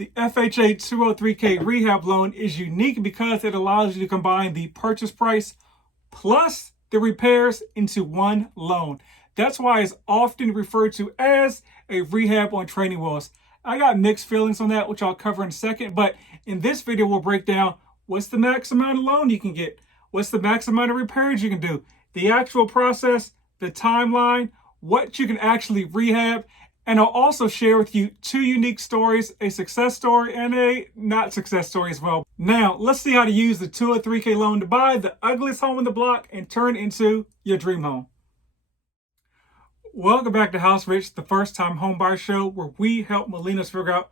The FHA 203K rehab loan is unique because it allows you to combine the purchase price plus the repairs into one loan. That's why it's often referred to as a rehab on training wheels. I got mixed feelings on that, which I'll cover in a second, but in this video, we'll break down what's the max amount of loan you can get, what's the max amount of repairs you can do, the actual process, the timeline, what you can actually rehab, and I'll also share with you two unique stories, a success story and a not success story as well. Now, let's see how to use the 203K loan to buy the ugliest home in the block and turn it into your dream home. Welcome back to House Rich, the first time home buyer show where we help millennials figure out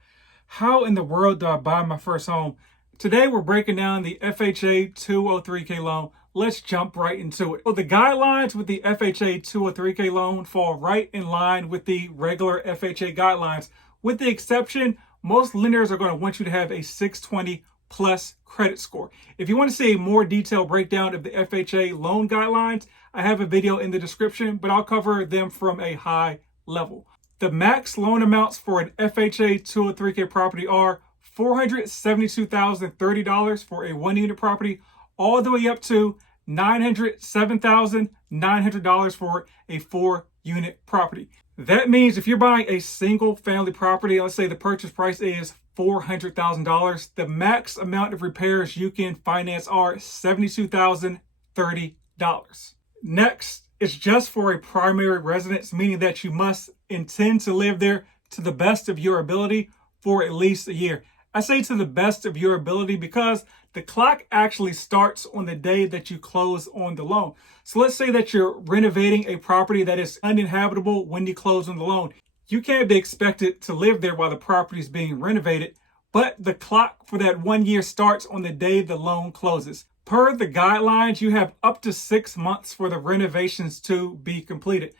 how in the world do I buy my first home. Today, we're breaking down the FHA 203K loan. Let's jump right into it. Well, the guidelines with the FHA 203K loan fall right in line with the regular FHA guidelines. With the exception, most lenders are going to want you to have a 620 plus credit score. If you want to see a more detailed breakdown of the FHA loan guidelines, I have a video in the description, but I'll cover them from a high level. The max loan amounts for an FHA 203K property are $472,030 for a one-unit property, all the way up to $907,900 for a four-unit property. That means if you're buying a single family property, let's say the purchase price is $400,000, the max amount of repairs you can finance are $72,030. Next, it's just for a primary residence, meaning that you must intend to live there to the best of your ability for at least a year. I say to the best of your ability because the clock actually starts on the day that you close on the loan. So let's say that you're renovating a property that is uninhabitable when you close on the loan. You can't be expected to live there while the property is being renovated, but the clock for that 1 year starts on the day the loan closes. Per the guidelines, you have up to 6 months for the renovations to be completed.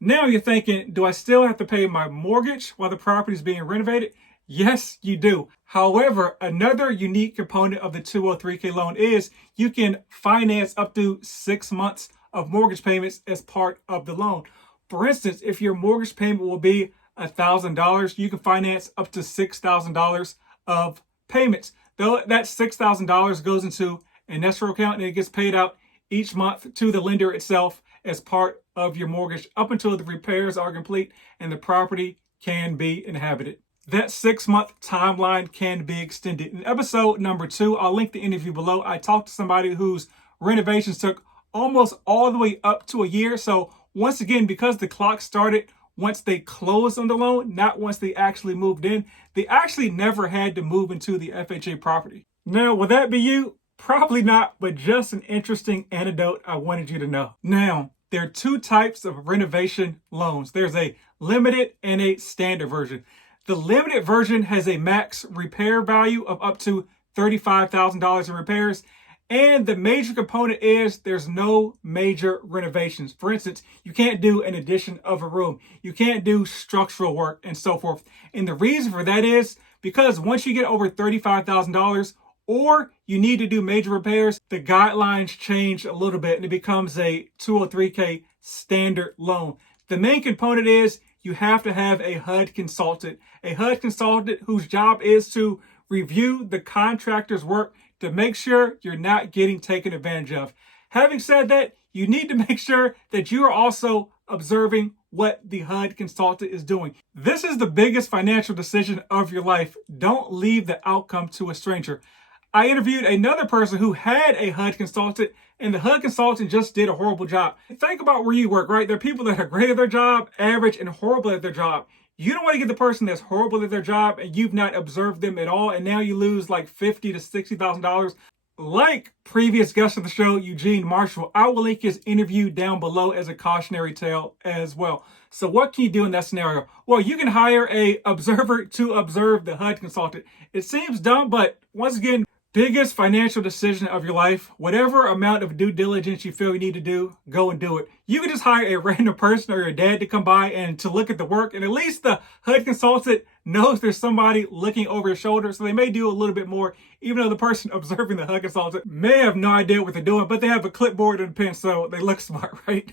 Now you're thinking, do I still have to pay my mortgage while the property is being renovated? Yes, you do. However, another unique component of the 203K loan is you can finance up to 6 months of mortgage payments as part of the loan. For instance, if your mortgage payment will be $1,000, you can finance up to $6,000 of payments. Though that $6,000 goes into an escrow account and it gets paid out each month to the lender itself as part of your mortgage up until the repairs are complete and the property can be inhabited. That 6-month timeline can be extended. In episode number 2, I'll link the interview below. I talked to somebody whose renovations took almost all the way up to a year. So once again, because the clock started once they closed on the loan, not once they actually moved in, they actually never had to move into the FHA property. Now, will that be you? Probably not, but just an interesting anecdote I wanted you to know. Now, there are two types of renovation loans. There's a limited and a standard version. The limited version has a max repair value of up to $35,000 in repairs. And the major component is there's no major renovations. For instance, you can't do an addition of a room. You can't do structural work and so forth. And the reason for that is because once you get over $35,000 or you need to do major repairs, the guidelines change a little bit and it becomes a 203K standard loan. The main component is you have to have a HUD consultant whose job is to review the contractor's work to make sure you're not getting taken advantage of. Having said that, you need to make sure that you are also observing what the HUD consultant is doing. This is the biggest financial decision of your life. Don't leave the outcome to a stranger. I interviewed another person who had a HUD consultant, and the HUD consultant just did a horrible job. Think about where you work, right? There are people that are great at their job, average, and horrible at their job. You don't want to get the person that's horrible at their job and you've not observed them at all, and now you lose like $50,000 to $60,000. Like previous guest of the show, Eugene Marshall, I will link his interview down below as a cautionary tale as well. So what can you do in that scenario? Well, you can hire a observer to observe the HUD consultant. It seems dumb, but once again, biggest financial decision of your life, whatever amount of due diligence you feel you need to do, go and do it. You can just hire a random person or your dad to come by and to look at the work, and at least the HUD consultant knows there's somebody looking over your shoulder, so they may do a little bit more, even though the person observing the HUD consultant may have no idea what they're doing, but they have a clipboard and a pen, so they look smart, right?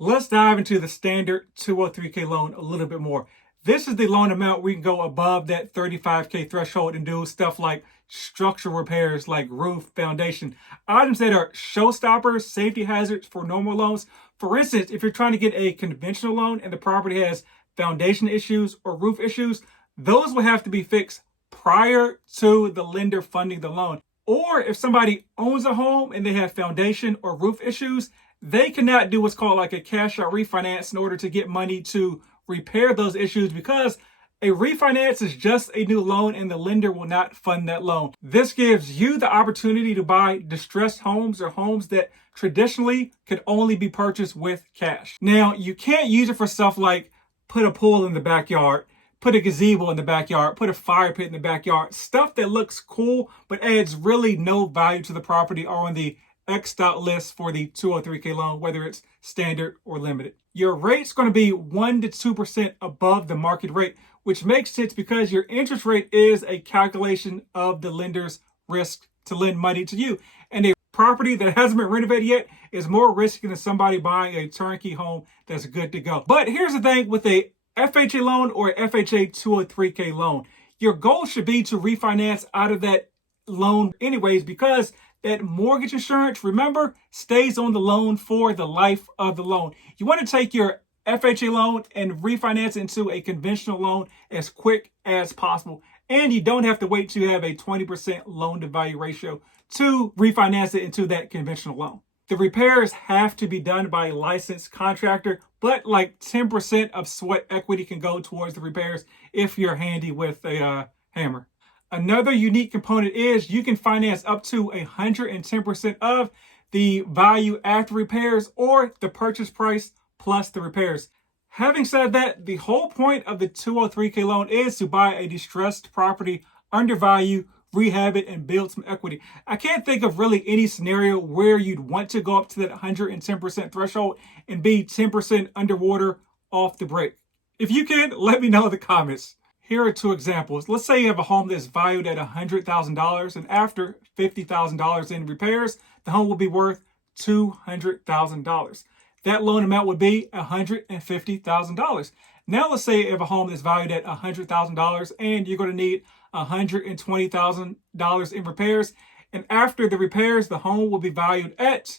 Let's dive into the standard 203K loan a little bit more. This is the loan amount we can go above that $35K threshold and do stuff like structural repairs like roof, foundation, items that are showstoppers, safety hazards for normal loans. For instance, if you're trying to get a conventional loan and the property has foundation issues or roof issues, those will have to be fixed prior to the lender funding the loan. Or if somebody owns a home and they have foundation or roof issues, they cannot do what's called like a cash out refinance in order to get money to repair those issues, because a refinance is just a new loan and the lender will not fund that loan. This gives you the opportunity to buy distressed homes or homes that traditionally could only be purchased with cash. Now, you can't use it for stuff like put a pool in the backyard, put a gazebo in the backyard, put a fire pit in the backyard, stuff that looks cool but adds really no value to the property or on the X-dot list for the 203K loan, whether it's standard or limited. Your rate's going to be 1 to 2% above the market rate, which makes sense because your interest rate is a calculation of the lender's risk to lend money to you. And a property that hasn't been renovated yet is more risky than somebody buying a turnkey home that's good to go. But here's the thing with a FHA loan or FHA 203K loan. Your goal should be to refinance out of that loan anyways, because that mortgage insurance, remember, stays on the loan for the life of the loan. You want to take your FHA loan and refinance into a conventional loan as quick as possible. And you don't have to wait to have a 20% loan to value ratio to refinance it into that conventional loan. The repairs have to be done by a licensed contractor, but like 10% of sweat equity can go towards the repairs if you're handy with a hammer. Another unique component is you can finance up to 110% of the value after repairs or the purchase price plus the repairs. Having said that, the whole point of the 203K loan is to buy a distressed property, undervalue, rehab it, and build some equity. I can't think of really any scenario where you'd want to go up to that 110% threshold and be 10% underwater off the break. If you can, let me know in the comments. Here are two examples. Let's say you have a home that's valued at $100,000 and after $50,000 in repairs, the home will be worth $200,000. That loan amount would be $150,000. Now let's say you have a home that's valued at $100,000 and you're going to need $120,000 in repairs. And after the repairs, the home will be valued at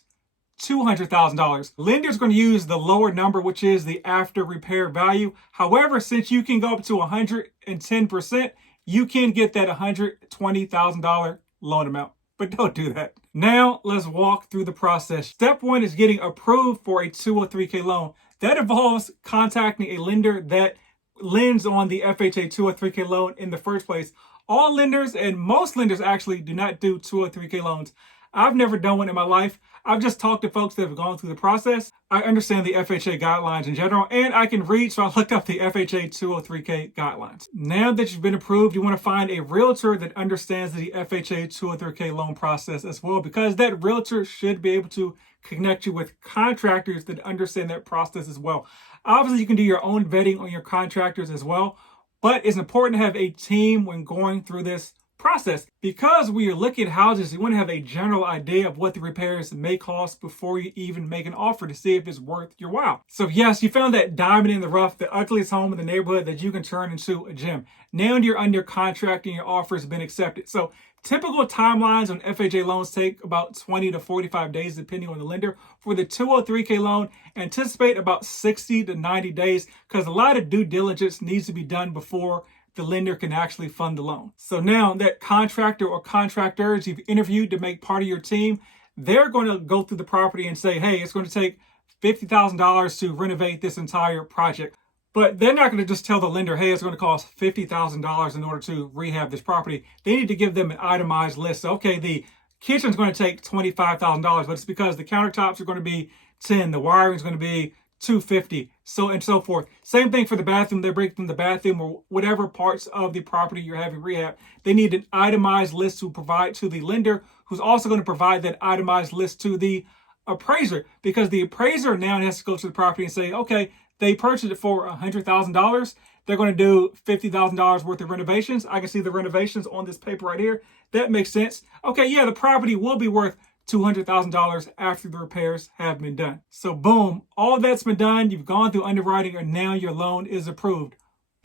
$200,000. Lender's going to use the lower number, which is the after repair value. However, since you can go up to 110%, you can get that $120,000 loan amount. But don't do that. Now, let's walk through the process. Step one is getting approved for a 203K loan. That involves contacting a lender that lends on the FHA 203K loan in the first place. All lenders and most lenders actually do not do 203K loans. I've never done one in my life. I've just talked to folks that have gone through the process. I understand the FHA guidelines in general, and I can read, so I looked up the FHA 203K guidelines. Now that you've been approved, you want to find a realtor that understands the FHA 203K loan process as well, because that realtor should be able to connect you with contractors that understand that process as well. Obviously, you can do your own vetting on your contractors as well, but it's important to have a team when going through this process, because when you're looking at houses, you want to have a general idea of what the repairs may cost before you even make an offer to see if it's worth your while. So yes, you found that diamond in the rough, the ugliest home in the neighborhood that you can turn into a gem. Now you're under contract and your offer has been accepted. So typical timelines on FHA loans take about 20 to 45 days depending on the lender. For the 203K loan, anticipate about 60 to 90 days because a lot of due diligence needs to be done before the lender can actually fund the loan. So now that contractor or contractors you've interviewed to make part of your team, they're going to go through the property and say, hey, it's going to take $50,000 to renovate this entire project. But they're not going to just tell the lender, hey, it's going to cost $50,000 in order to rehab this property. They need to give them an itemized list. So, okay, the kitchen's going to take $25,000, but it's because the countertops are going to be 10, the wiring is going to be $250, so and so forth. Same thing for the bathroom. They break from the bathroom or whatever parts of the property you're having rehab. They need an itemized list to provide to the lender, who's also going to provide that itemized list to the appraiser, because the appraiser now has to go to the property and say, okay, they purchased it for $100,000. They're going to do $50,000 worth of renovations. I can see the renovations on this paper right here. That makes sense. Okay, yeah, the property will be worth $200,000 after the repairs have been done. So boom, all that's been done. You've gone through underwriting and now your loan is approved.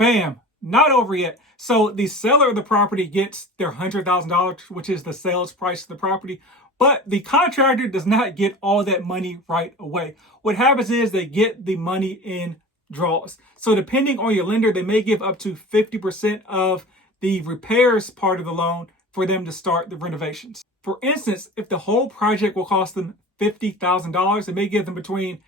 bam, not over yet. So the seller of the property gets their $100,000, which is the sales price of the property. But the contractor does not get all that money right away. What happens is they get the money in draws. So depending on your lender, they may give up to 50% of the repairs part of the loan for them to start the renovations. For instance, if the whole project will cost them $50,000, they may give them between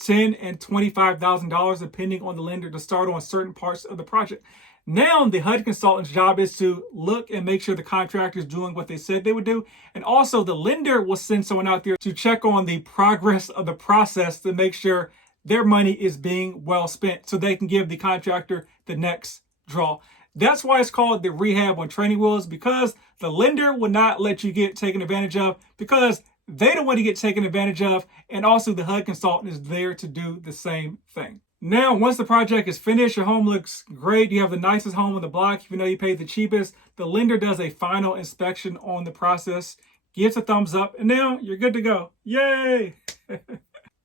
$10,000 and $25,000 depending on the lender to start on certain parts of the project. Now the HUD consultant's job is to look and make sure the contractor is doing what they said they would do. And also the lender will send someone out there to check on the progress of the process to make sure their money is being well spent so they can give the contractor the next draw. That's why it's called the rehab on training wheels, because the lender will not let you get taken advantage of, because they don't want to get taken advantage of. And also the HUD consultant is there to do the same thing. Now, once the project is finished, your home looks great. You have the nicest home on the block, even though you paid the cheapest. The lender does a final inspection on the process, gives a thumbs up, and now you're good to go. Yay!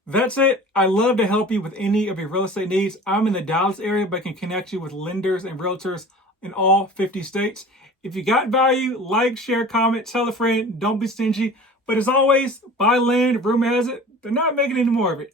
That's it. I love to help you with any of your real estate needs. I'm in the Dallas area, but can connect you with lenders and realtors in all 50 states. If you got value, like, share, comment, tell a friend. Don't be stingy. But as always, buy land, rumor has it, they're not making any more of it.